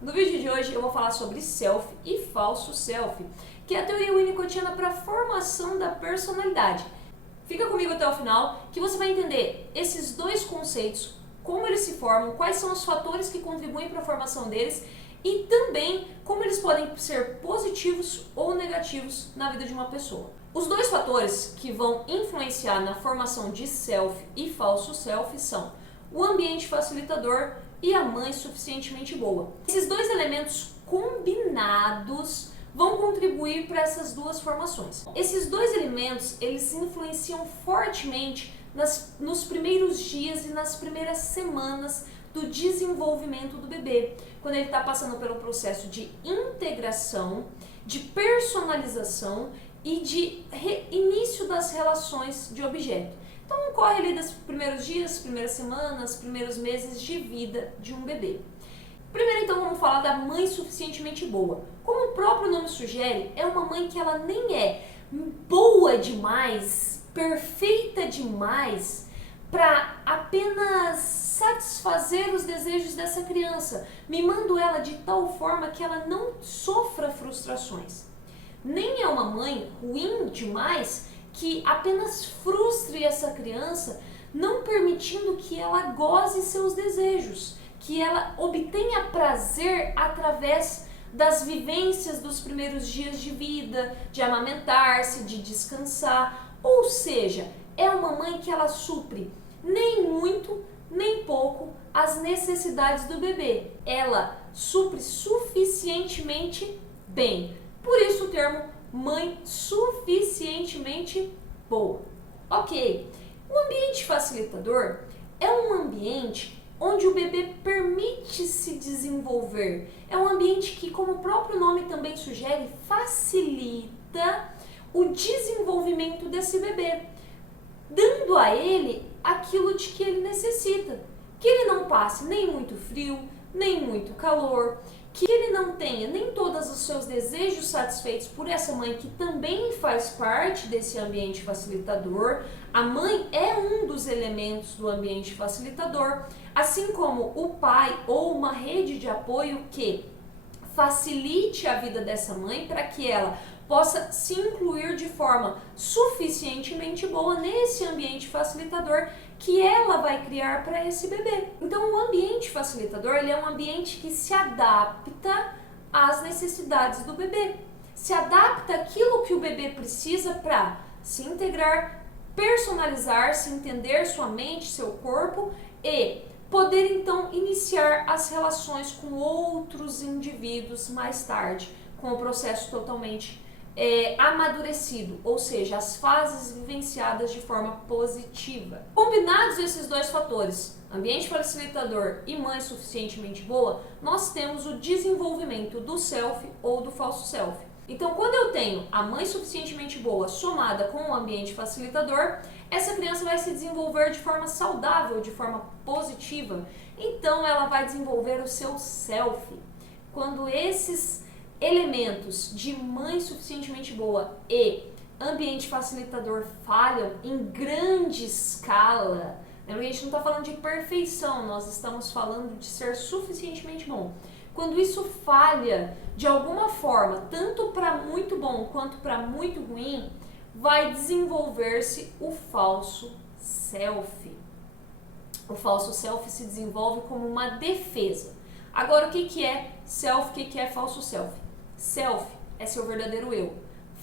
No vídeo de hoje eu vou falar sobre self e falso self, que é a teoria winnicottiana para a formação da personalidade. Fica comigo até o final que você vai entender esses dois conceitos, como eles se formam, quais são os fatores que contribuem para a formação deles e também como eles podem ser positivos ou negativos na vida de uma pessoa. Os dois fatores que vão influenciar na formação de self e falso self são o ambiente facilitador e a mãe suficientemente boa. Esses dois elementos combinados vão contribuir para essas duas formações. Esses dois elementos, eles influenciam fortemente nos primeiros dias e nas primeiras semanas do desenvolvimento do bebê, quando ele está passando pelo processo de integração, de personalização e de início das relações de objeto. Então ocorre ali dos primeiros dias, primeiras semanas, primeiros meses de vida de um bebê. Primeiro então vamos falar da mãe suficientemente boa. Como o próprio nome sugere, é uma mãe que ela nem é boa demais, perfeita demais, para apenas satisfazer os desejos dessa criança, mimando ela de tal forma que ela não sofra frustrações. Nem é uma mãe ruim demais que apenas frustre essa criança, não permitindo que ela goze seus desejos, que ela obtenha prazer através das vivências dos primeiros dias de vida, de amamentar-se, de descansar. Ou seja, é uma mãe que ela supre nem muito, nem pouco as necessidades do bebê. Ela supre suficientemente bem. Por isso o termo mãe suficientemente boa. Ok, o ambiente facilitador é um ambiente onde o bebê permite se desenvolver. É um ambiente que, como o próprio nome também sugere, facilita o desenvolvimento desse bebê, dando a ele aquilo de que ele necessita. Que ele não passe nem muito frio, nem muito calor, que ele não tenha nem todos os seus desejos satisfeitos por essa mãe que também faz parte desse ambiente facilitador. A mãe é um dos elementos do ambiente facilitador, assim como o pai ou uma rede de apoio que facilite a vida dessa mãe para que ela possa se incluir de forma suficientemente boa nesse ambiente facilitador que ela vai criar para esse bebê. Então o ambiente facilitador ele é um ambiente que se adapta às necessidades do bebê, se adapta àquilo que o bebê precisa para se integrar, personalizar-se, entender sua mente, seu corpo e poder então iniciar as relações com outros indivíduos mais tarde, com o processo totalmente amadurecido, ou seja, as fases vivenciadas de forma positiva. Combinados esses dois fatores, ambiente facilitador e mãe suficientemente boa, nós temos o desenvolvimento do self ou do falso self. Então, quando eu tenho a mãe suficientemente boa somada com o ambiente facilitador, essa criança vai se desenvolver de forma saudável, de forma positiva. Então, ela vai desenvolver o seu self. Quando esses elementos de mãe suficientemente boa e ambiente facilitador falham em grande escala, a gente não está falando de perfeição, nós estamos falando de ser suficientemente bom. Quando isso falha de alguma forma, tanto para muito bom quanto para muito ruim, vai desenvolver-se o falso self. O falso self se desenvolve como uma defesa. Agora, o que é self, o que é falso self? Self é seu verdadeiro eu.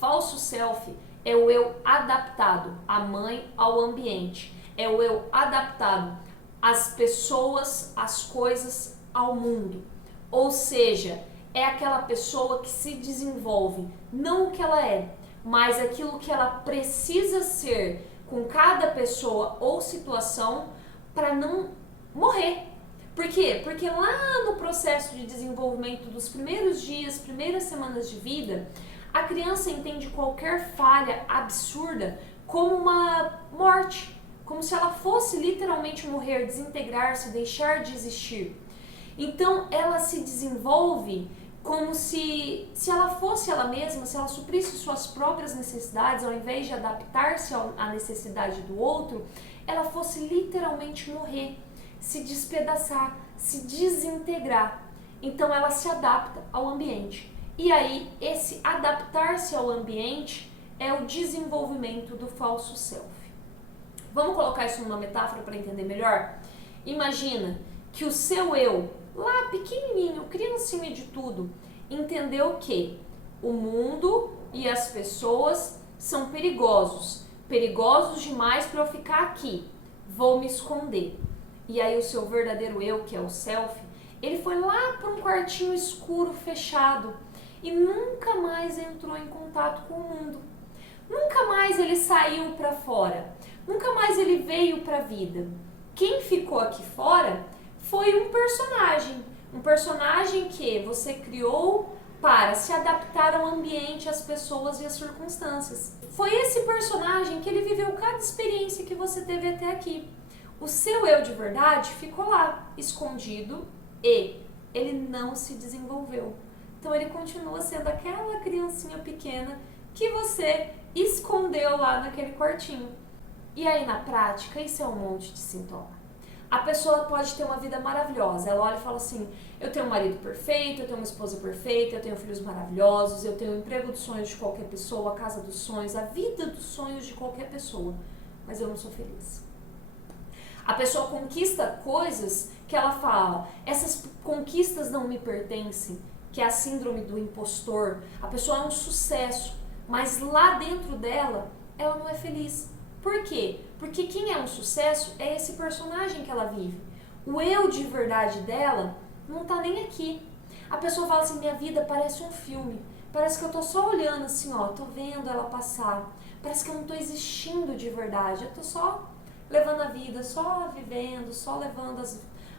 Falso self é o eu adaptado à mãe, ao ambiente. É o eu adaptado às pessoas, às coisas, ao mundo. Ou seja, é aquela pessoa que se desenvolve, não o que ela é, mas aquilo que ela precisa ser com cada pessoa ou situação para não morrer. Por quê? Porque lá no processo de desenvolvimento dos primeiros dias, primeiras semanas de vida, a criança entende qualquer falha absurda como uma morte, como se ela fosse literalmente morrer, desintegrar-se, deixar de existir. Então ela se desenvolve como se ela fosse ela mesma, se ela suprisse suas próprias necessidades, ao invés de adaptar-se à necessidade do outro, ela fosse literalmente morrer, se despedaçar, se desintegrar. Então ela se adapta ao ambiente. E aí, esse adaptar-se ao ambiente é o desenvolvimento do falso self. Vamos colocar isso numa metáfora para entender melhor? Imagina que o seu eu, lá pequenininho, criancinha de tudo, entendeu que o mundo e as pessoas são perigosos. Perigosos demais para eu ficar aqui. Vou me esconder. E aí o seu verdadeiro eu, que é o self, ele foi lá para um quartinho escuro, fechado, e nunca mais entrou em contato com o mundo. Nunca mais ele saiu para fora. Nunca mais ele veio para a vida. Quem ficou aqui fora foi um personagem que você criou para se adaptar ao ambiente, às pessoas e às circunstâncias. Foi esse personagem que ele viveu cada experiência que você teve até aqui. O seu eu de verdade ficou lá, escondido, e ele não se desenvolveu. Então ele continua sendo aquela criancinha pequena que você escondeu lá naquele quartinho. E aí na prática, isso é um monte de sintoma. A pessoa pode ter uma vida maravilhosa. Ela olha e fala assim, eu tenho um marido perfeito, eu tenho uma esposa perfeita, eu tenho filhos maravilhosos, eu tenho o emprego dos sonhos de qualquer pessoa, a casa dos sonhos, a vida dos sonhos de qualquer pessoa. Mas eu não sou feliz. A pessoa conquista coisas que ela fala, essas conquistas não me pertencem, que é a síndrome do impostor. A pessoa é um sucesso, mas lá dentro dela, ela não é feliz. Por quê? Porque quem é um sucesso é esse personagem que ela vive. O eu de verdade dela não tá nem aqui. A pessoa fala assim, minha vida parece um filme. Parece que eu tô só olhando assim, ó, tô vendo ela passar. Parece que eu não tô existindo de verdade. Eu tô só levando a vida, só vivendo, só levando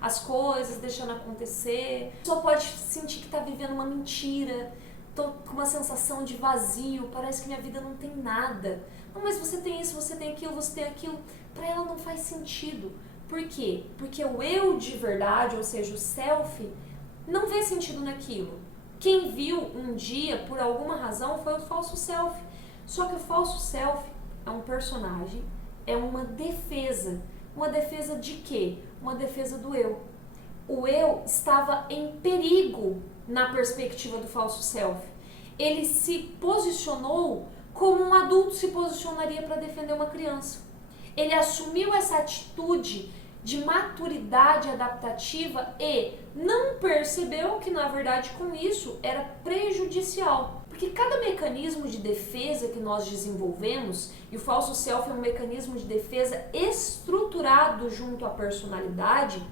as coisas, deixando acontecer. A pessoa pode sentir que tá vivendo uma mentira. Tô com uma sensação de vazio, parece que minha vida não tem nada. Não, mas você tem isso, você tem aquilo, você tem aquilo. Para ela não faz sentido. Por quê? Porque o eu de verdade, ou seja, o self, não vê sentido naquilo. Quem viu um dia, por alguma razão, foi o falso self. Só que o falso self é um personagem, é uma defesa. Uma defesa de quê? Uma defesa do eu. O eu estava em perigo na perspectiva do falso self. Ele se posicionou como um adulto se posicionaria para defender uma criança. Ele assumiu essa atitude de maturidade adaptativa e não percebeu que, na verdade, com isso era prejudicial. Porque cada mecanismo de defesa que nós desenvolvemos, e o falso self é um mecanismo de defesa estruturado junto à personalidade,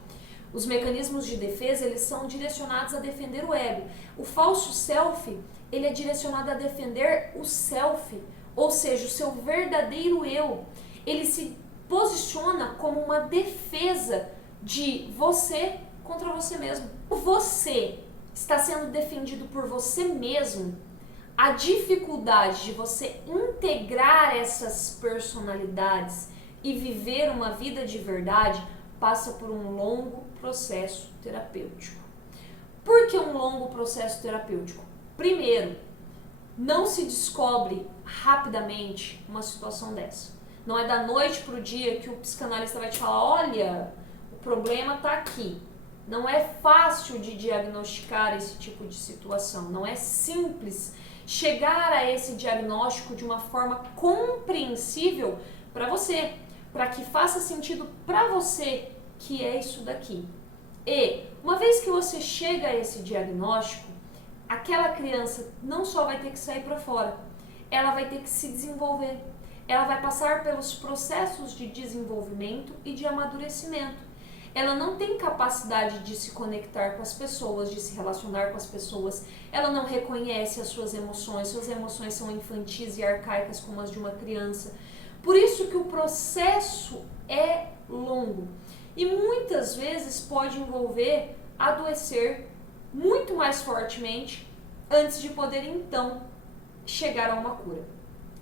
os mecanismos de defesa, eles são direcionados a defender o ego. O falso self, ele é direcionado a defender o self, ou seja, o seu verdadeiro eu. Ele se posiciona como uma defesa de você contra você mesmo. Você está sendo defendido por você mesmo. A dificuldade de você integrar essas personalidades e viver uma vida de verdade passa por um longo processo terapêutico. Por que um longo processo terapêutico? Primeiro, não se descobre rapidamente uma situação dessa. Não é da noite para o dia que o psicanalista vai te falar, olha, o problema está aqui. Não é fácil de diagnosticar esse tipo de situação. Não é simples chegar a esse diagnóstico de uma forma compreensível para você, para que faça sentido para você que é isso daqui. E uma vez que você chega a esse diagnóstico, aquela criança não só vai ter que sair para fora, ela vai ter que se desenvolver. Ela vai passar pelos processos de desenvolvimento e de amadurecimento. Ela não tem capacidade de se conectar com as pessoas, de se relacionar com as pessoas. Ela não reconhece as suas emoções são infantis e arcaicas como as de uma criança. Por isso que o processo é longo e muitas vezes pode envolver adoecer muito mais fortemente antes de poder então chegar a uma cura.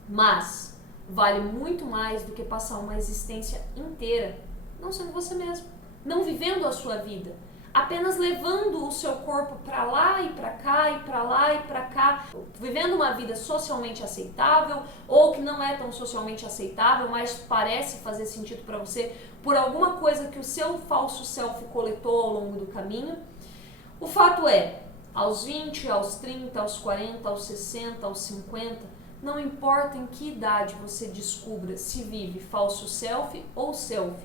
Mas vale muito mais do que passar uma existência inteira não sendo você mesmo, não vivendo a sua vida, apenas levando o seu corpo para lá e para cá e para lá e para cá, vivendo uma vida socialmente aceitável ou que não é tão socialmente aceitável, mas parece fazer sentido para você por alguma coisa que o seu falso self coletou ao longo do caminho, O fato é, aos 20, aos 30, aos 40, aos 60, aos 50, não importa em que idade você descubra se vive falso self ou self,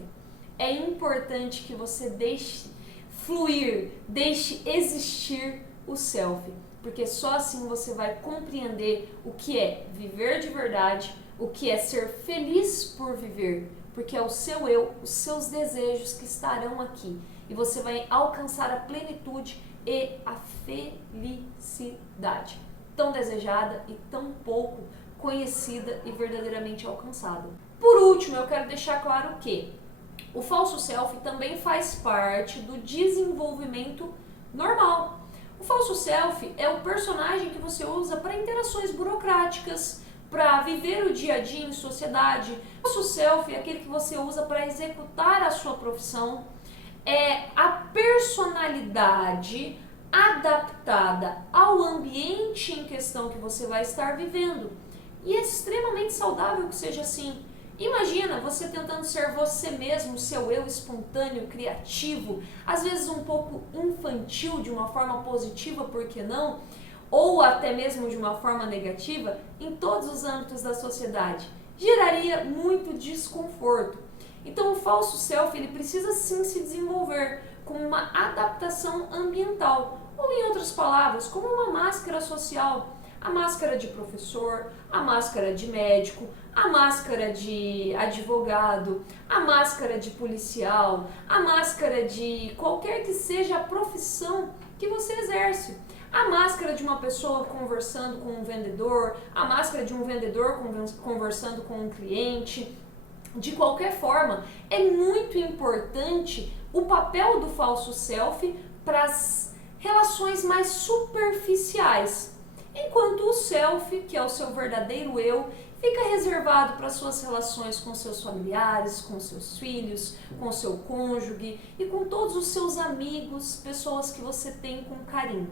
é importante que você deixe fluir, deixe existir o self, porque só assim você vai compreender o que é viver de verdade, o que é ser feliz por viver, porque é o seu eu, os seus desejos que estarão aqui e você vai alcançar a plenitude e a felicidade, tão desejada e tão pouco conhecida e verdadeiramente alcançada. Por último, eu quero deixar claro que o falso self também faz parte do desenvolvimento normal. O falso self é o personagem que você usa para interações burocráticas, para viver o dia a dia em sociedade. O falso self é aquele que você usa para executar a sua profissão. É a personalidade adaptada ao ambiente em questão que você vai estar vivendo. E é extremamente saudável que seja assim. Imagina você tentando ser você mesmo, seu eu espontâneo, criativo, às vezes um pouco infantil de uma forma positiva, por que não? Ou até mesmo de uma forma negativa, em todos os âmbitos da sociedade. Geraria muito desconforto. Então o falso self ele precisa sim se desenvolver com uma adaptação ambiental, ou em outras palavras, como uma máscara social. A máscara de professor, a máscara de médico, a máscara de advogado, a máscara de policial, a máscara de qualquer que seja a profissão que você exerce. A máscara de uma pessoa conversando com um vendedor, a máscara de um vendedor conversando com um cliente. De qualquer forma, é muito importante o papel do falso self para as relações mais superficiais. Enquanto o self, que é o seu verdadeiro eu, fica reservado para suas relações com seus familiares, com seus filhos, com seu cônjuge e com todos os seus amigos, pessoas que você tem com carinho.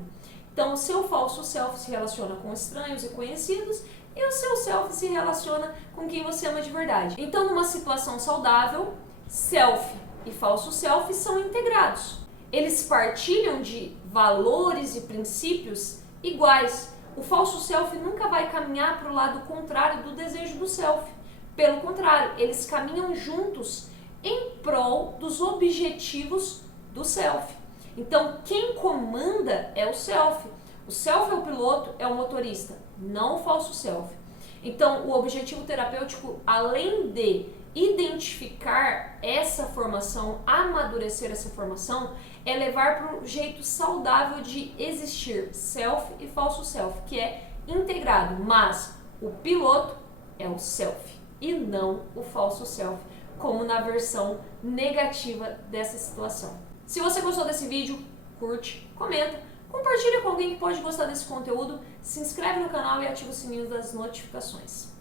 Então, o seu falso self se relaciona com estranhos e conhecidos e o seu self se relaciona com quem você ama de verdade. Então, numa situação saudável, self e falso self são integrados. Eles partilham de valores e princípios iguais. O falso self nunca vai caminhar para o lado contrário do desejo do self. Pelo contrário, eles caminham juntos em prol dos objetivos do self. Então, quem comanda é o self. O self é o piloto, é o motorista, não o falso self. Então, o objetivo terapêutico, além de identificar essa formação, amadurecer essa formação, é levar para o jeito saudável de existir self e falso self, que é integrado, mas o piloto é o self e não o falso self, como na versão negativa dessa situação. Se você gostou desse vídeo, curte, comenta, compartilha com alguém que pode gostar desse conteúdo, se inscreve no canal e ativa o sininho das notificações.